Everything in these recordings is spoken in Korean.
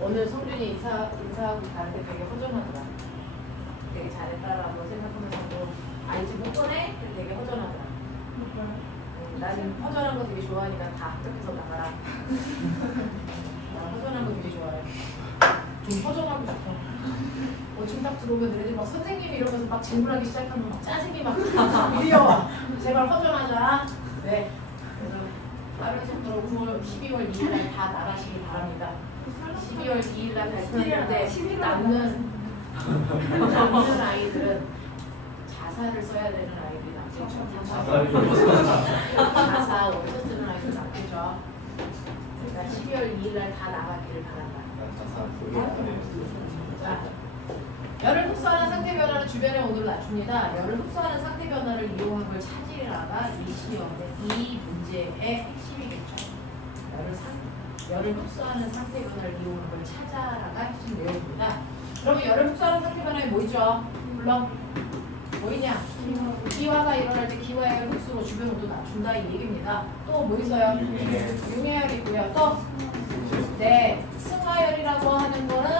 오늘 성준이 인사하고 가는데 되게 허전하더라. 되게 잘했다라고 생각하면서도 이제 못 보내? 되게 허전하더라. 나는 허전한 거 되게 좋아하니까 다 합격해서 나가라. 나 허전한 거 되게 좋아해. 좀 허전하고 싶어. 어쩜 딱 들어오면 너희들 막 선생님이 이러면서 막 질문하기 시작하면 막 짜증이 막 밀려와. 제발 허전하자. 네. 그래서 빠른 속도로 12월 2일 날 다 나가시길 바랍니다. 12월 2일 날 다시 뛰는데 남는 아이들은 자사를 써야 되는 아이들이 남죠. 자사 어디서 쓰는 아이들 남죠. 그러니까 12월 2일 날 다 나가기를 바란다. 자, 열을 흡수하는 상태 변화는 주변의 온도를 낮춥니다. 열을 흡수하는 상태 변화를 이용한 걸 찾으라가 이 시험의 이 문제의 핵심이겠죠. 열을 흡수하는 상태 변화를 이용한 걸 찾아라가 핵심 내용입니다. 그러면 열을 흡수하는 상태 변화에 뭐 있죠? 물론 뭐 있냐? 기화가 일어날 때 기화의 열 흡수로 주변 온도 낮춘다 이 얘기입니다. 또 뭐 있어요? 융해열이 있고요. 또 네, 승화열이라고 하는 거는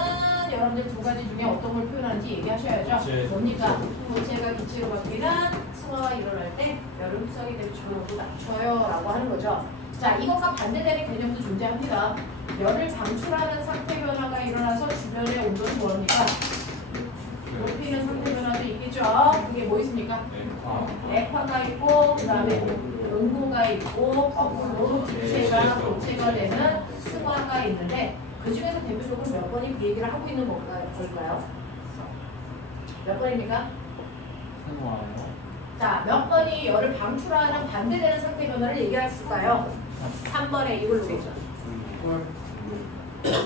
여러분들 두 가지 중에 어떤 걸 표현하는지 얘기하셔야죠. 뭡니까? 고체가 기체로 바뀌는 승화가 일어날 때 열을 흡수하게 되면 주변 온도 낮춰요 라고 하는 거죠. 자, 이것과 반대되는 개념도 존재합니다. 열을 방출하는 상태 변화가 일어나서 주변의 온도는 뭡니까? 높이는 상태 변화도 있겠죠. 그게 뭐 있습니까? 액화가 있고 그 다음에 응고가 있고 거꾸로 기체가 고체가 되는 승화가 있는데 그 중에서 대표적으로 몇 번이 그 얘기를 하고 있는 걸까요? 몇 번입니까? 자, 몇 번이 열을 방출하는 반대되는 상태 변화를 얘기했을까요? 3번에 이걸 놓겠죠.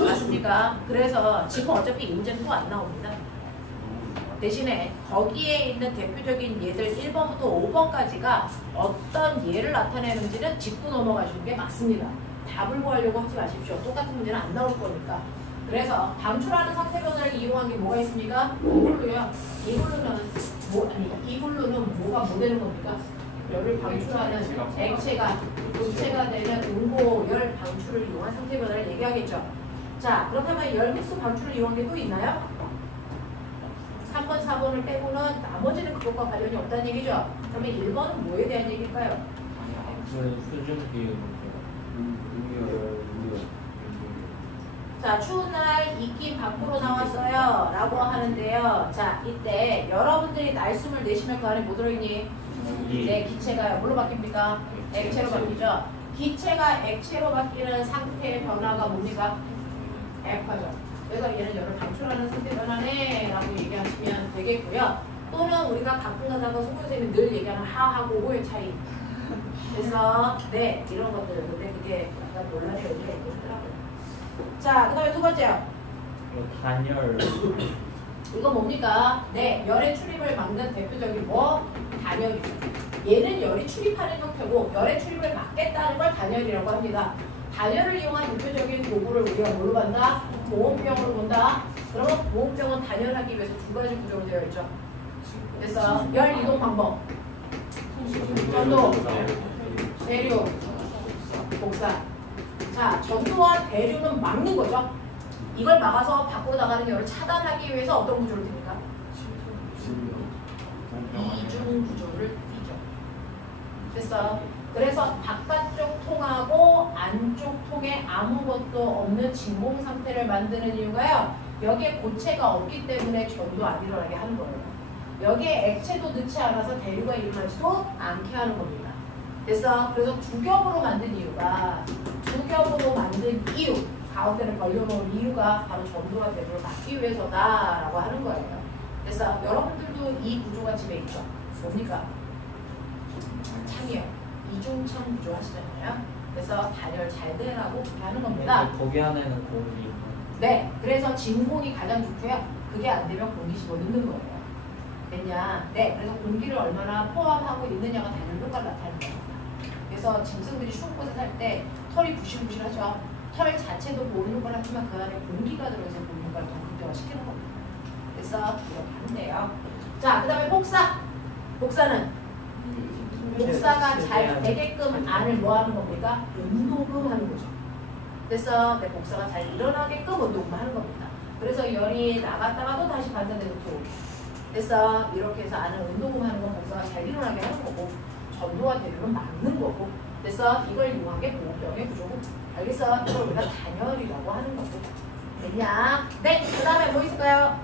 맞습니까? 그래서 지금 어차피 이 문제는 또 안 나옵니다. 대신에 거기에 있는 대표적인 예들 1번부터 5번까지가 어떤 예를 나타내는지는 짚고 넘어가시는 게 맞습니다. 답을 구하려고 하지 마십시오. 똑같은 문제는 안 나올 거니까. 그래서 방출하는 상태 변화를 이용한 게 뭐가 있습니까? 이걸로요. 이걸로는 뭐가 뭐 되는 겁니까? 열을 방출하는 액체가 고체가 되는 응고 열 방출을 이용한 상태 변화를 얘기하겠죠. 자, 그렇다면 열 흡수 방출을 이용한 게 또 있나요? 3번, 4번을 빼고는 나머지는 그것과 관련이 없다는 얘기죠. 그러면 1번은 뭐에 대한 얘기일까요? 자, 추운 날 입김 밖으로 나왔어요 라고 하는데요. 자, 이때 여러분들이 날숨을 내쉬면 그 안에 뭐 들어있니? 네, 기체가 뭘로 바뀝니까? 액체로 바뀌죠. 기체가 액체로 바뀌는 상태의 변화가 뭡니까? 액화죠. 그래서 얘는 열을 방출하는 상태 변화네 라고 얘기하시면 되겠고요. 또는 우리가 가끔 가다가 송군 선생님이 늘 얘기하는 하하고 오의 차이. 그래서 네, 이런 것들. 근데 그게 약간 논란의 여지가 있더라고요. 자, 그 다음에 두 번째요. 단열. 이거 뭡니까? 네, 열의 출입을 막는 대표적인 뭐? 단열이죠. 얘는 열이 출입하는 형태고 열의 출입을 막겠다는 걸 단열이라고 합니다. 단열을 이용한 대표적인 도구를 우리가 뭘로 본다? 보온병으로 본다. 그러면 보온병은 단열하기 위해서 두 가지 구조로 되어 있죠. 그래서 열 이동 방법, 전도, 대류, 복사. 자, 전도와 대류는 막는 거죠. 이걸 막아서 밖으로 나가는 열을 차단하기 위해서 어떤 구조를 띱니까? 이중 구조를 띄죠. 됐어. 그래서 바깥쪽 통하고 안쪽 통에 아무것도 없는 진공 상태를 만드는 이유가요. 여기에 고체가 없기 때문에 전도 안 일어나게 하는 거예요. 여기에 액체도 넣지 않아서 대류가 일어나지도 않게 하는 겁니다. 됐어. 그래서 두 겹으로 만든 이유가 가운데를 벌려놓은 이유가 바로 전도와 대류를 막기 위해서다라고 하는 거예요. 그래서 여러분들도 이 구조가 집에 있죠. 뭡니까? 창이요. 이중창 구조 하시잖아요. 그래서 단열 잘 되라고 그렇게 하는 겁니다. 거기 안에는 공기. 네, 그래서 진공이 가장 좋고요. 그게 안 되면 공기 집어넣는 거예요. 됐냐? 네, 그래서 공기를 얼마나 포함하고 있느냐가 단열 효과를 나타내는 겁니다. 그래서 짐승들이 추운 곳에 살 때 털이 부실부실하죠. 털 자체도 보온 효과를 하지만 그 안에 공기가 들어있어서 보온 효과를 더 극대화시키는 겁니다. 그래서 이렇게 하면 돼요. 자, 그 다음에 복사. 복사가 잘 되게끔 안을 뭐 하는 겁니까? 운동을 하는 거죠. 됐어. 내 복사가 잘 일어나게끔 운동만 하는 겁니다. 그래서 열이 나갔다가도 다시 반사되는 툴. 됐어. 이렇게 해서 안에 운동만 하는 건 복사가 잘 일어나게 하는 거고 전도가 되면 막는 거고. 됐어. 이걸 이용한 게 공업병의 구조고. 알겠어? 이걸 우리가 단열이라고 하는 거고. 됐냐? 네. 그 다음에 뭐 있을까요?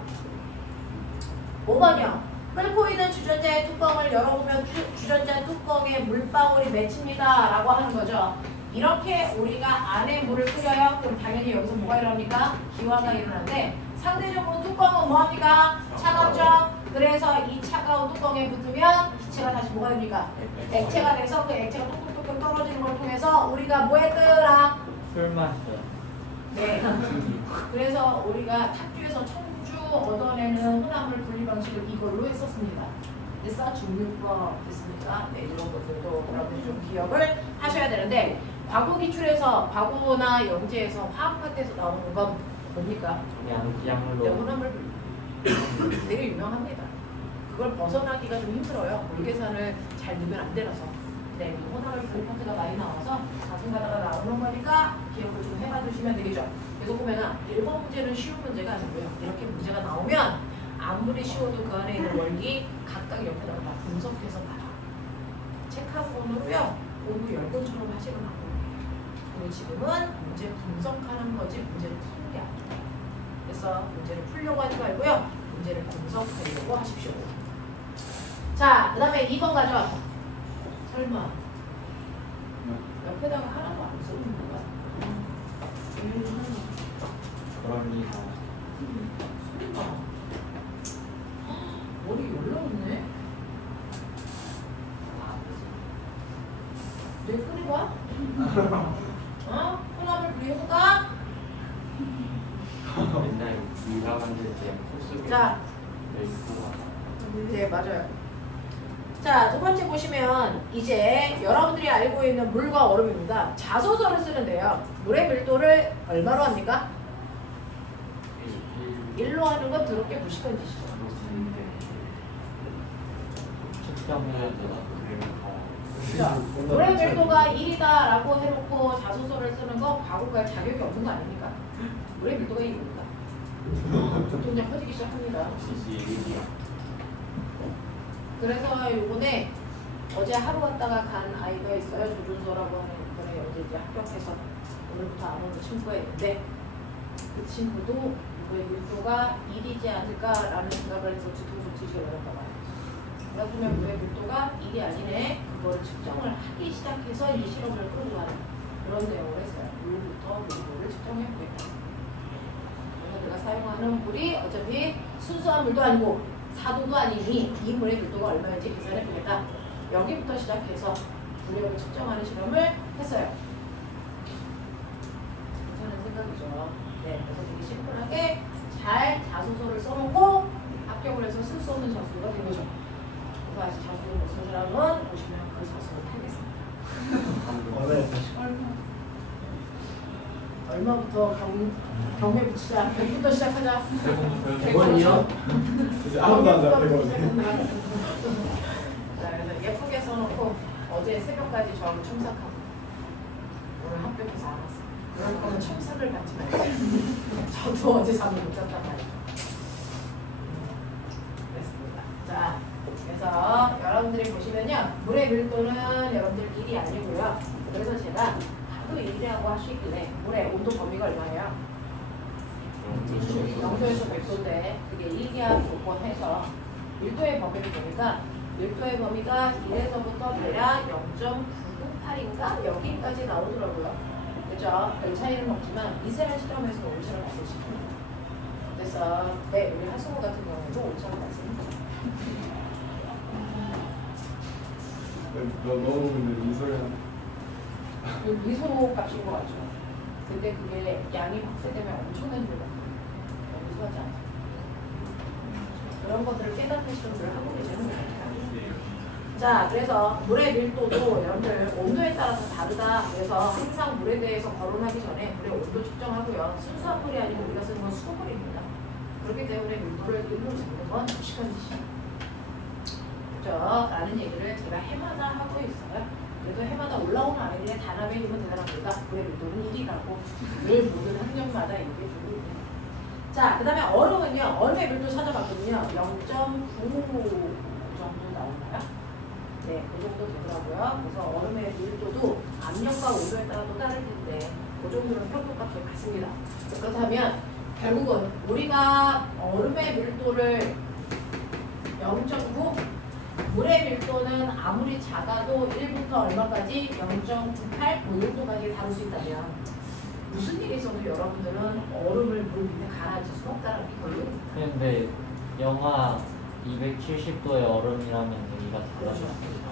5번이요. 끓고 있는 주전자의 뚜껑을 열어보면 주전자 뚜껑에 물방울이 맺힙니다. 라고 하는 거죠. 이렇게 우리가 안에 물을 끓여요. 그럼 당연히 여기서 뭐가 일어납니까? 기화가 일어나는데 상대적으로 뚜껑은 뭐합니까? 차갑죠? 그래서 이 차가운 뚜껑에 붙으면 기체가 다시 뭐가 됩니까? 액체가 돼서 그 액체가 뚝뚝뚝 떨어지는 걸 통해서 우리가 뭐 했더라? 술 마셔. 네. 그래서 우리가 탁주에서 청주 얻어내는 혼합물 분리 방식을 이걸로 했었습니다. 됐어? 중류법 됐습니까? 네, 이런 것들도 여러분들 좀 기억을 하셔야 되는데 과거 기출에서 과거나 영재에서 화학 파트에서 나오는 건 뭡니까? 양로. 혼합물 분리. 되게 유명합니다. 그걸 벗어나기가 좀 힘들어요. 물계산을 잘 넣으면 안 되라서. 네, 혼합물 분리 파트가 많이 나와서 가끔 가다가 나오는 거니까 기억을 좀 해놔 주시면 되겠죠. 그래서 보면은 1번 문제는 쉬운 문제가 아니고요. 이렇게 문제가 나오면 아무리 쉬워도 그 안에 있는 원리 각각 옆에다가 다 분석해서 봐라. 책 한 권으로요. 공부 10권처럼 하시는 방법이에요. 그리고 지금은 문제 분석하는 거지 문제를 푸는 게 아니에요. 그래서 문제를 풀려고 하지 말고요. 문제를 분석하려고 하십시오. 자, 그 다음에 2번 가죠. 설마 옆에다가 하나도 안 써주는 거야? 그럽니다. 설마 머리 열려있네? 내 끓이 봐? 어? 혼합을 분리해볼까? 맨날 미라 만들 때 코스. 자, 네 맞아요. 자, 두 번째 보시면 이제 여러분들이 알고 있는 물과 얼음입니다. 자소서를 쓰는데요. 물의 밀도를 얼마로 합니까? 1로 하는 건 더럽게 무식한 짓이죠. 측정해야 되나? 자, 물의 밀도가 1이다라고 해놓고 자소서를 쓰는 건 과거갈 자격이 없는 거 아닙니까? 물의 밀도가 1입니까? 그냥 퍼지기 시작합니다. 그래서 요번에 어제 하루 갔다가 간 아이가 있어요. 조준서라고 하는 분에 어제 이제 합격해서 오늘부터 안 오는 친구가 있는데 그 친구도 물의 밀도가 1이지 않을까라는 생각을 해서 뒤통수 열었다고 해요. 내가 보면 물의 밀도가 1이 아니네. 그걸 측정을 하기 시작해서 이제 실험을 끌고 가는 그런 내용을 했어요. 물부터 밀도를 측정해보겠다. 그래서 내가 사용하는 물이 어차피 순수한 물도 아니고 사도도 아니니 이 물의 밀도가 얼마인지 계산해보겠다. 여기부터 시작해서 부력을 측정하는 실험을 했어요. 괜찮은 생각이죠. 네, 그래서 되게 심플하게 잘 자소서를 써놓고 합격을 해서 쓸 수 없는 자소서가 된 거죠. 그래서 아직 자소서 못 쓴 사람은 보시면 그 자소서를 팔겠습니다. 얼마부터 경매 붙이자. 100부터 시작하자. 100원이요? 이제 아무도 안 잡혀. 100원. 자, 그래서 예쁘게 써놓고 어제 새벽까지 저하고 첨삭하고 오늘 합격해서 안 왔어. 그럴 거면 첨삭을 받지 말고. 저도 어제 잠을 못 잤단 말이에요. 그랬습니다. 자, 그래서 여러분들이 보시면요. 물의 밀도는 여러분들 1이 아니고요. 그래서 제가 또 1이라고 할 수 있길래 물의 온도 범위가 얼마예요? 0도에서 100도인데 그게 1기압 조건해서 밀도의 범위를 보니까 밀도의 범위가 1에서부터 대략 0.998인가? 여기까지 나오더라고요. 그죠? 별 차이는 없지만 미세한 실험에서 오차를 발생시킵니다. 그래서 네, 우리 하수구 같은 경우에도 오차를 발생합니다. 너무 미소야. 미소 값인 것 같죠. 근데 그게 양이 확대되면 엄청난 일을 받거든요. 미소하지 않아요. 그런 것들을 깨닫는 실험들을 하고 계시는 거예요. 자, 그래서 물의 밀도도 여러분들 온도에 따라서 다르다. 그래서 항상 물에 대해서 거론하기 전에 물의 온도 측정하고요. 순수한 물이 아니고 우리가 쓰는 건 수돗물입니다. 그렇기 때문에 밀도를 1로 잡는 건 무식한 짓이에요. 그죠? 라는 얘기를 제가 해마다 하고 있어요. 그래도 해마다 올라오는 아이들의 단합의 힘은 대단합니다. 물의 밀도는 1이라고 늘 모든 학년마다 얘기해주고 있네요. 자, 그 다음에 얼음은요. 얼음의 밀도 찾아봤거든요. 0.9 정도 나올까요? 네, 그 정도 되더라고요. 그래서 얼음의 밀도도 압력과 온도에 따라 또 다를 텐데 그 정도는 평균값에 같습니다. 그렇다면 결국은 우리가 얼음의 밀도를 0.9 물의 밀도는 아무리 작아도 1부터 얼마까지 0.98 뭐 정도까지 다룰 수 있다면 무슨 일이 있어도 여러분들은 얼음을 물 밑에 가라앉힐 수 없다는 게 걸려요. 근데 영하 270도의 얼음이라면 얘기가 그렇죠. 달라졌습니다.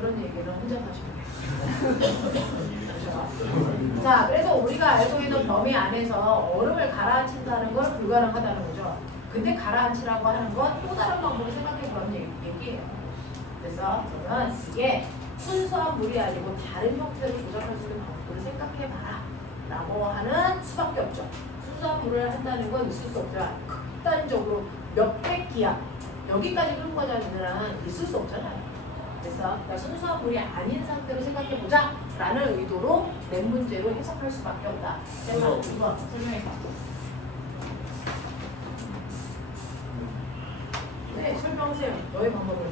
그런 얘기는 혼자 하시면 돼요. 자, 그래서 우리가 알고 있는 범위 안에서 얼음을 가라앉힌다는 건 불가능하다는 거죠. 근데 가라앉히라고 하는 건 또 다른 방법을 생각해 보라는 얘기예요. 그래서 저는 이게 순수한 물이 아니고 다른 형태로 조작할 수 있는 방법을 생각해 봐라 라고 하는 수밖에 없죠. 순수한 물을 한다는 건 있을 수 없지만 극단적으로 몇백 기압 여기까지 끄는 거자는 있을 수 없잖아요. 그래서 순수한 물이 아닌 상태로 생각해 보자 라는 의도로 낸 문제로 해석할 수밖에 없다. 제가 이거 설명해봐. 네, 설명하세요. 너의 방법을.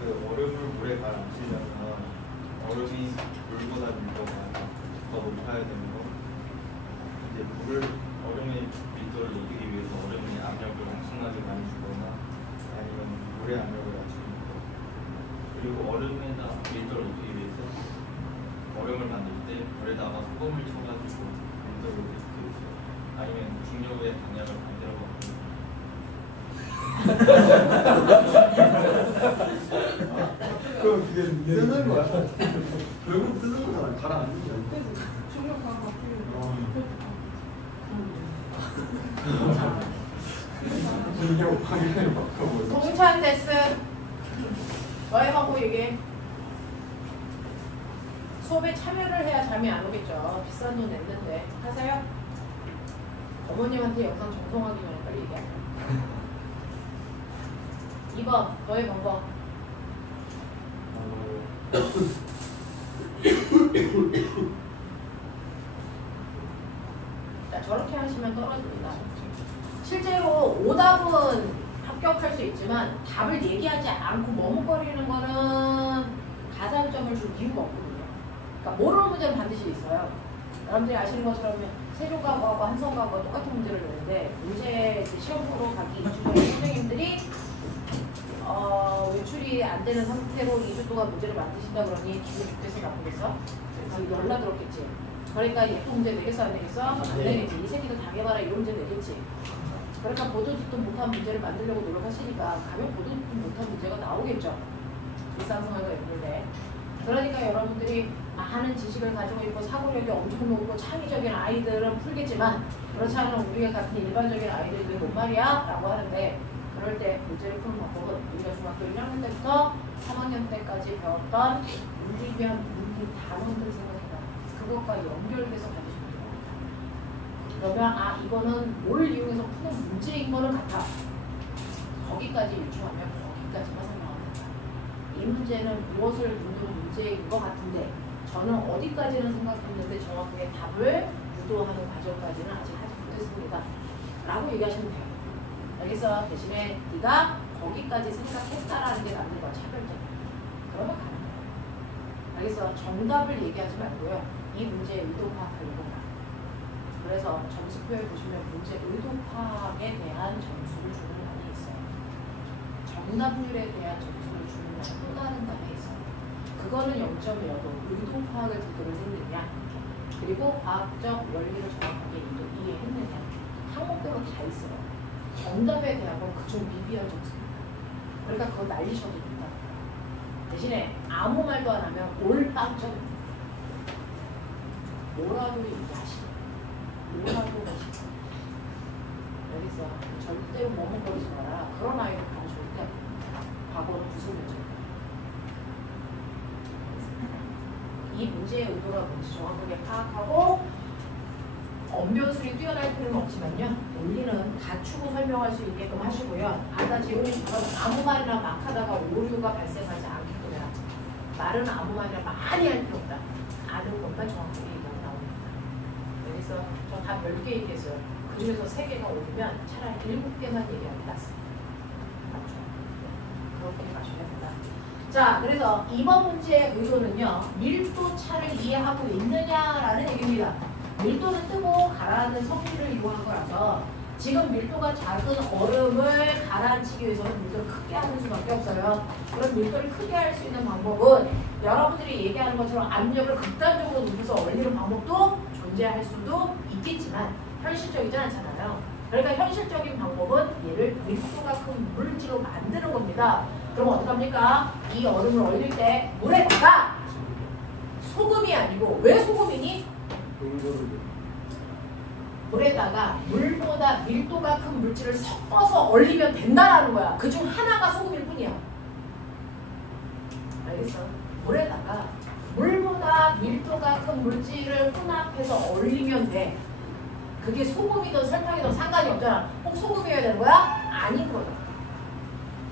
그 얼음을 물에 가라앉히려면 얼음이 물보다 밀도가 더 높아야 되는 거. 이제 얼음의 밀도를 높이기 위해서 얼음이 압력을 엄청나게 많이 주거나 아니면 물의 압력을 낮추는 거. 그리고 얼음에다 밀도를 높이기 위해서 얼음을 만들 때 물에다가 소금을 쳐가지고 밀도를 높일 수도 있어요. 아니면 중력의 방향을 반대로 그럼 그게 뜨는 거야? 결국 뜨는 거잖아. 가라앉는 게 아니고. 중력 방향을 바꿔보자. 동찬 데스. 너의 방법 얘기해. 수업에 참여를 해야 잠이 안 오겠죠. 비싼 돈 냈는데. 하세요. 어머님한테 영상 전송하기 전에 빨리 얘기하세요. 2번, 너의 방법. 자, 저렇게 하시면 떨어집니다. 실제로 오답은 합격할 수 있지만 답을 얘기하지 않고 머뭇거리는 거는 가산점을 줄 이유가 없거든요. 그러니까 모르는 문제는 반드시 있어요. 여러분들이 아시는 것처럼 세종과거하고 한성과거 똑같은 문제를 내는데 문제 시험 보러 가기 이전에 선생님들이 외출이 안 되는 상태로 2주 동안 문제를 만드신다 그러니 기분 좋겠어 나쁘겠어? 그래서 연락 들었겠지. 그러니까 예쁜 문제 내겠어 안 내겠어? 안 내겠지. 이 새끼들 당해봐라 이런 문제 내겠지. 그러니까 보도 듣도 못한 문제를 만들려고 노력하시니까 가면 보도 듣도 못한 문제가 나오겠죠. 일상생활과 연결돼. 그러니까 여러분들이 많은 지식을 가지고 있고 사고력이 엄청 높고 창의적인 아이들은 풀겠지만 그렇지 않은 우리가 같은 일반적인 아이들이 뭔 말이야? 라고 하는데 그럴 때 문제를 푸는 방법은 우리가 중학교 1학년 때부터 3학년 때까지 배웠던 문리면 문리 단원들 생각해봐. 그것과 연결돼서 가르치면 돼요. 그러면 이거는 뭘 이용해서 푸는 문제인 거는 같아. 거기까지 유추하면 거기까지만 설명하면 된다. 이 문제는 무엇을 묻는 문제인 것 같은데 저는 어디까지는 생각했는데 정확하게 답을 유도하는 과정까지는 아직 하지 못했습니다. 라고 얘기하시면 돼요. 알겠어? 대신에 네가 거기까지 생각했다라는 게 맞는 거야. 차별점. 그러면 가능해요. 알겠어? 정답을 얘기하지 말고요. 이 문제의 의도 파악하려고 봐. 그래서 점수표에 보시면 문제 의도 파악에 대한 점수를 주는 단이 있어요. 정답률에 대한 점수를 주는 단이 또 다른 단에 있어요. 그거는 0점이어도 의도 파악을 제대로 했느냐 그리고 과학적 원리를 정확하게 이해했느냐 항목대로 다 있어요. 정답에 대한 건 그쪽 미비한 점수입니다. 그러니까 그거 날리셔도 된다. 대신에 아무 말도 안 하면 올 빵점입니다. 뭐라도 얘기하시고 뭐라도 하시고 여기서 절대로 머뭇거리지 마라. 그런 아이를 바로 절대 과거는 부수면죠. 이 문제의 의도가 뭔지 정확하게 파악하고 언변술이 뛰어날 필요는 없지만요. 논리는 갖추고 설명할 수 있게끔 하시고요. 아까 재훈이처럼 아무 말이나 막 하다가 오류가 발생하지 않게끔 말은 아무 말이나 많이 할 필요 없다. 아는 것만 정확하게 얘기하고 나옵니다. 그래서 저 다 10개 얘기했어요. 그 중에서 3개가 오르면 차라리 7개만 얘기하는 게 낫습니다. 맞죠? 그렇게 가셔야 된다. 자, 그래서 이번 문제의 의도는요. 밀도 차를 이해하고 있느냐라는 얘기입니다. 밀도는 뜨고 가라앉는 성질을 이용한 거라서 지금 밀도가 작은 얼음을 가라앉히기 위해서는 밀도를 크게 하는 수밖에 없어요. 그럼 밀도를 크게 할 수 있는 방법은 여러분들이 얘기하는 것처럼 압력을 극단적으로 높여서 얼리는 방법도 존재할 수도 있겠지만 현실적이지 않잖아요. 그러니까 현실적인 방법은 얘를 밀도가 큰 물질로 만드는 겁니다. 그럼 어떡합니까? 이 얼음을 얼릴 때 물에다가 소금이 아니고 왜 소금이니? 물에다가 물보다 밀도가 큰 물질을 섞어서 얼리면 된다라는 거야. 그중 하나가 소금일 뿐이야. 알겠어? 물에다가 물보다 밀도가 큰 물질을 혼합해서 얼리면 돼. 그게 소금이든 설탕이든 상관이 없잖아. 꼭 소금이어야 되는 거야? 아닌 거야.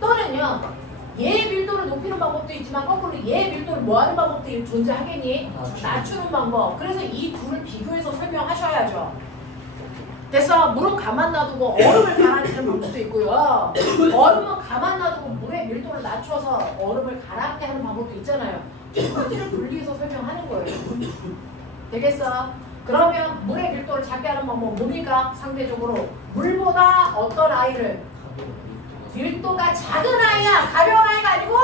또는요. 얘의 밀도를 높이는 방법도 있지만 거꾸로 얘의 밀도를 뭐하는 방법도 존재하겠니? 낮추는 방법. 그래서 이 둘을 비교해서 설명하셔야죠. 됐어. 물은 가만 놔두고 얼음을 가라앉히는 방법도 있고요. 얼음은 가만 놔두고 물의 밀도를 낮춰서 얼음을 가라앉게 하는 방법도 있잖아요. 두 가지를 분리해서 설명하는 거예요. 되겠어? 그러면 물의 밀도를 작게 하는 방법은 뭡니까? 상대적으로 물보다 어떤 아이를 밀도가 작은 아이야. 가벼운 아이가 아니고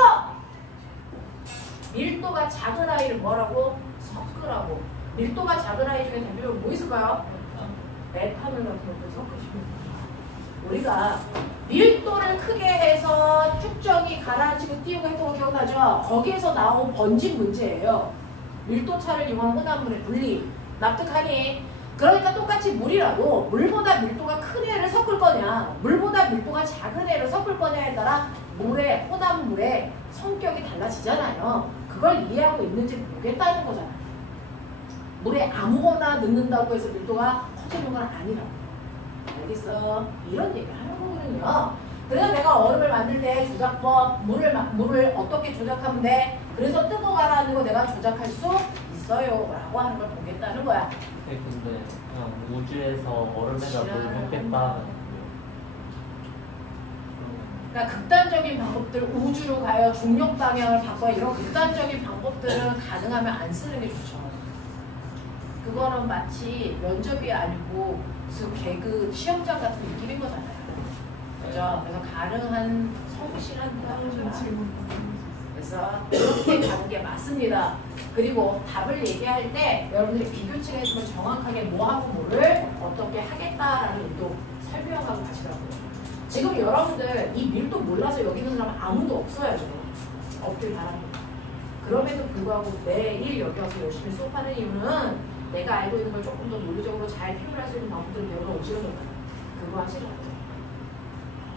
밀도가 작은 아이를 뭐라고? 섞으라고. 밀도가 작은 아이 중에 대표적으로 뭐 있을까요? 메탄올 같은 것도 섞으시면 우리가 밀도를 크게 해서 쭉정이 가라앉히고 띄우고 했던 거 기억나죠? 거기에서 나온 번진 문제예요. 밀도차를 이용한 혼합물의 분리. 납득하니? 그러니까 똑같이 물이라도 물보다 밀도가 큰 애를 섞을 거냐 물보다 밀도가 작은 애를 섞을 거냐에 따라 물의 혼합물의 성격이 달라지잖아요. 그걸 이해하고 있는지 모르겠다는 거잖아요. 물에 아무거나 넣는다고 해서 밀도가 커지는 건 아니라고. 알겠어? 이런 얘기를 하는 거거든요. 그래서 내가 얼음을 만들 때 조작법 물을 어떻게 조작하면 돼? 그래서 뜨고 가라앉는 거 내가 조작할 수 있어요 라고 하는 걸 보겠다는 거야. 근데 그냥 우주에서 얼음에다 물 붓겠다. 그러니까 극단적인 방법들 우주로 가요. 중력 방향을 바꿔 이런 극단적인 방법들은 가능하면 안 쓰는 게 좋죠. 그거는 마치 면접이 아니고 무슨 개그 시험장 같은 느낌인 거잖아요. 그죠? 그래서 가능한 성실한 질문. 그래서 이렇게 가는 게 맞습니다. 그리고 답을 얘기할 때 여러분들이 비교치가 있으면 정확하게 뭐하고 뭐를 어떻게 하겠다라는 의도 설명하고 가시더라고요. 지금 여러분들 이 밀도 몰라서 여기 있는 사람 아무도 없어요. 지금. 없길 바랍니다. 그럼에도 불구하고 매일 여기 와서 열심히 수업하는 이유는 내가 알고 있는 걸 조금 더 논리적으로 잘 표현할 수 있는 방법들을 배우러 오시는 거예요. 그거 하시라고요.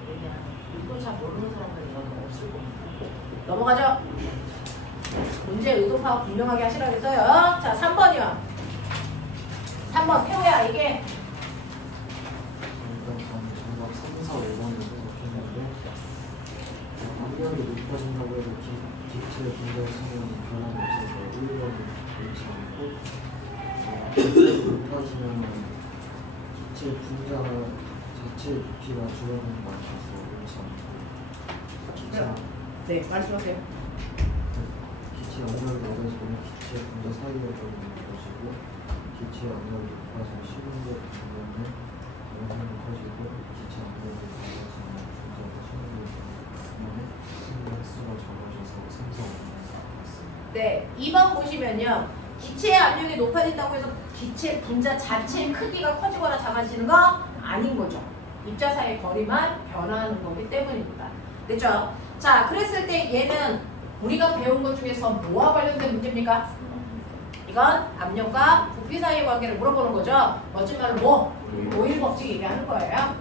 왜냐하면 밀도 잘 모르는 사람들은 이건 없을 겁니다. 넘어가죠. 문제 의도 파악 분명하게 하시라고 했어요. 자, 3번이요. 3번 태호야 이게 정답 3, 4, 5번을 생각했는데 압력이 높아진다고 해도 기체의 분자 성능은 변함이 없어서 1번은 그렇지 않고 압력이 높아지면 기체 분자 자체의 부피가 줄어드는 것 같아서 그렇지 않고 네, 말씀하세요. 기체 압력이 낮아지면 기체 분자 사이가 좀 넓어지고 기체 압력이 높아지면 식은도 분자는 영향이 커지고 기체 압력이 낮아지면 분자가 식은도 때문에 횟수가 적어져서 생성이 나왔습니다. 네, 2번 보시면요. 기체의 압력이 높아진다고 해서 기체 분자 자체의 크기가 커지거나 작아지는 거 아닌 거죠. 입자 사이의 거리만 변화하는 거기 때문입니다. 됐죠? 자, 그랬을 때 얘는 우리가 배운 것 중에서 뭐와 관련된 문제입니까? 이건 압력과 부피 사이의 관계를 물어보는 거죠. 멋진 말로 뭐? 보일 법칙 얘기하는 거예요.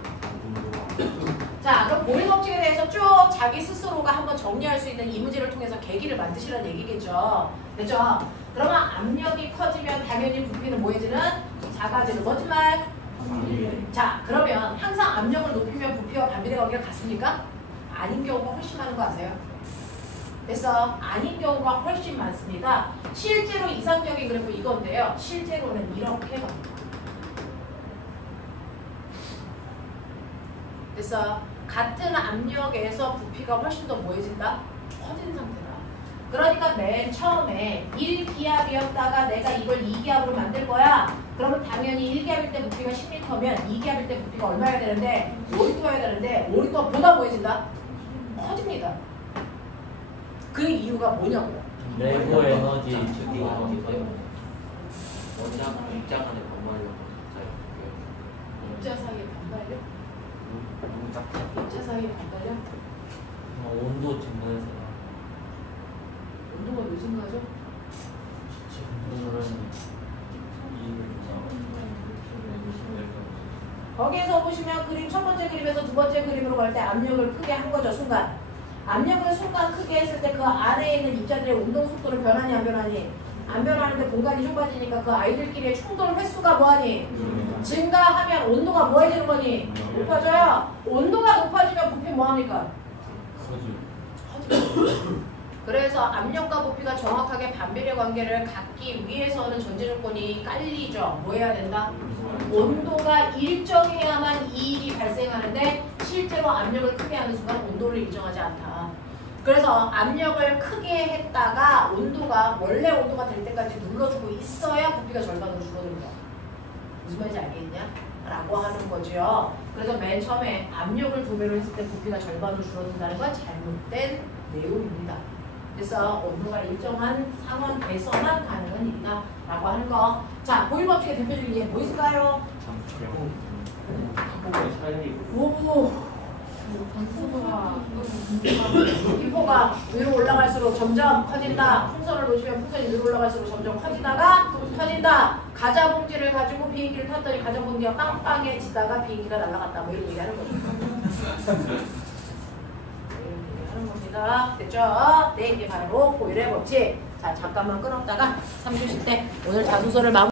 자, 그럼 보일 법칙에 대해서 쭉 자기 스스로가 한번 정리할 수 있는 이 문제를 통해서 계기를 만드시라는 얘기겠죠. 됐죠? 그러면 압력이 커지면 당연히 부피는 뭐해지는? 작아지는 거짓말. 자, 그러면 항상 압력을 높이면 부피와 반비례 관계가 같습니까? 아닌 경우가 훨씬 많은 거 아세요? 그래서 아닌 경우가 훨씬 많습니다. 실제로 이상적인 그래프 이건데요. 실제로는 이렇게 갑니다. 그래서 같은 압력에서 부피가 훨씬 더 뭐해진다? 커진 상태다. 그러니까 맨 처음에 1기압이었다가 내가 이걸 2기압으로 만들 거야. 그러면 당연히 1기압일 때 부피가 10m면 2기압일 때 부피가 얼마야 되는데 5리터여야 되는데 5리터보다 뭐해진다? 커집니다. 그 이유가 뭐냐고요? 내부 에너지 입자 간의 반발력 입자 사이의 반발력? 너무 작다. 입자 사이의 반발력? 온도 증가해서 온도가 왜 증가하죠? 거기에서 보시면 그림 첫 번째 그림에서 두 번째 그림으로 갈 때 압력을 크게 한 거죠, 순간. 압력을 순간 크게 했을 때 그 안에 있는 입자들의 운동 속도는 변하니 안 변하니? 안 변하는데 공간이 좁아지니까 그 아이들끼리의 충돌 횟수가 뭐하니? 증가하면 온도가 뭐해지는 거니? 높아져요. 온도가 높아지면 부피 뭐합니까? 커지죠. 그래서 압력과 부피가 정확하게 반비례 관계를 갖기 위해서는 전제 조건이 깔리죠. 뭐 해야 된다? 온도가 일정해야만 이 일이 발생하는데 실제로 압력을 크게 하는 순간 온도를 일정하지 않다. 그래서 압력을 크게 했다가 온도가 원래 온도가 될 때까지 눌러주고 있어야 부피가 절반으로 줄어든다. 무슨 말인지 알겠냐? 라고 하는 거죠. 그래서 맨 처음에 압력을 2배로 했을 때 부피가 절반으로 줄어든다는 건 잘못된 내용입니다. 그래서 온도가 일정한 상황에서만 가능한 일이다 라고 하는 거. 자, 고일법칙의 대표적인 예 뭐 있을까요? 오, 기포가 위로 올라갈수록 점점 커진다. 풍선을 놓으시면 풍선이 위로 올라갈수록 점점 커지다가 커진다. 가자 봉지를 가지고 비행기를 탔더니 가자 봉지가 빵빵해지다가 비행기가 날아갔다. 뭐 이런 얘기 하는 거죠. 겁니다. 됐죠? 네, 이게 바로 고일의 법칙. 자, 잠깐만 끊었다가 3교시 때 오늘 자소서를 마무리